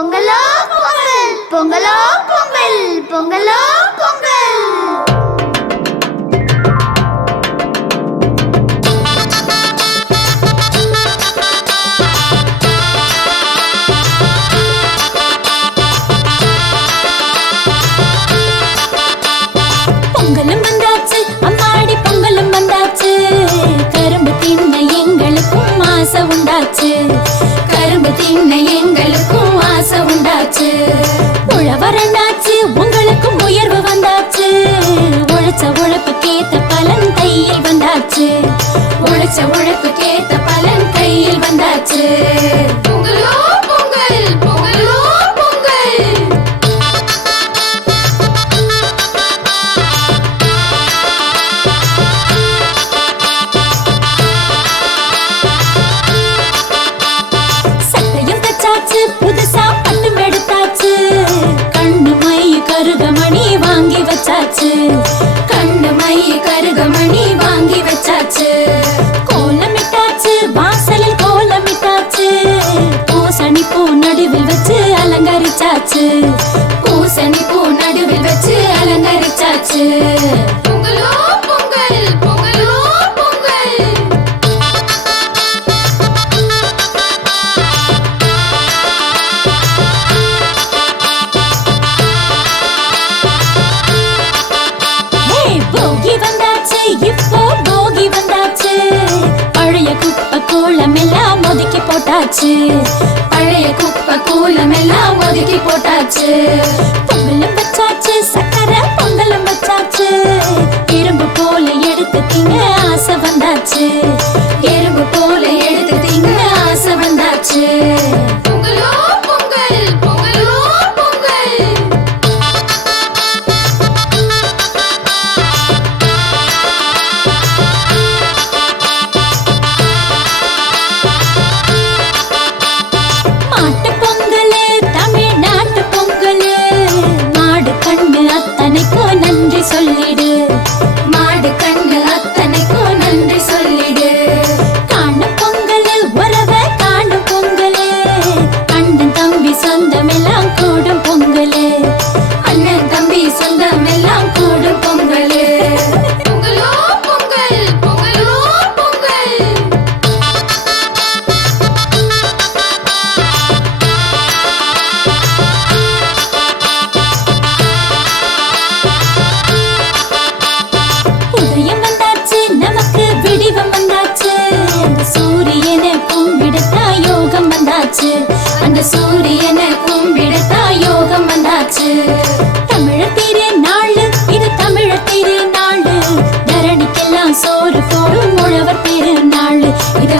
பொங்கலோ பொங்கல், பொங்கலோ பொங்கல், பொங்கலோ பொங்கல். பொங்கலும் வந்தாச்சு அம்மாடி, பொங்கலும் வந்தாச்சு. கரும்பு தின்ன எங்களுக்கும் ஆசை உண்டாச்சு. கரும்பு தின்ன எங்களுக்கும் ஆசை உண்டாச்சு. உழவரண்டாச்சு, உங்களுக்கும் உயர்வு வந்தாச்சு. உழைச்ச உழைப்புக்கேத்த பலன் கையில் வந்தாச்சு. உழைச்ச உழைப்புக்கேத்த பலன் கையில் வந்தாச்சு. பொங்கலோ பொங்கல், பொங்கலோ பொங்கல். புதுசா பட்டும் எடுத்தாச்சு. கண்ணு மை கருகமணி வாங்கி வச்சாச்சு. கண்ணு மை கருகமணி வாங்கி வச்சாச்சு. கோலமிட்டாச்சு, வாசலில் கோலமிட்டாச்சு. பூசணி பூ நடுவில் வச்சு அலங்கரிச்சாச்சு. பூசணி பூ நடுவில் வச்சு அலங்கரிச்சாச்சு. பொங்கலோ பொங்கல், பொங்கலோ பொங்கல். போகி வந்தாச்சு, இப்போ போகி வந்தாச்சு. பழைய குப்பை கூளம் எல்லாம் ஒதுக்கி போட்டாச்சு. பழைய குப்பை கூளம் எல்லாம் ஒதுக்கி போட்டாச்சு. பொங்கலும் வச்சாச்சு, சக்கரை பொங்கலும் வச்சாச்சு. எறும்பு போல எடுத்து திங்க ஆசை வந்தாச்சு. எறும்பு போல எடுத்து திங்க ஆசை வந்தாச்சு. பொங்கலோ பொங்கல், பொங்கலோ பொங்கல். மாட்டு பொங்கலு, தமிழ்நாட்டு பொங்கலு. மாடு கண்ணு அத்தனைக்கும் நன்றி சொல்லிடு. மாடு கண்ணு அத்தனைக்கும் நன்றி சொல்லிடு. காணும் பொங்கலு, உறவை காணும் பொங்கலு. அண்ணன் தம்பி சொந்தம் எல்லாம் கூடும் பொங்கலு. அண்ணன் தம்பி சொந்தம் எல்லாம் கூடும் பொங்கலு. பொங்கலோ பொங்கல், பொங்கலோ பொங்கல். உதயம் வந்தாச்சு, நமக்கு விடிவம் வந்தாச்சு. அந்த சூரியனை கும்பிடத்தா யோகம் வந்தாச்சு. அந்த சூரியனை கும்பிடத்தா யோகம் வந்தாச்சு. தமிழர் திருநாளு, இது தமிழர் திருநாளு. தரணிக்கெல்லாம் சோறு போடும் உழவர் திருநாளு. இத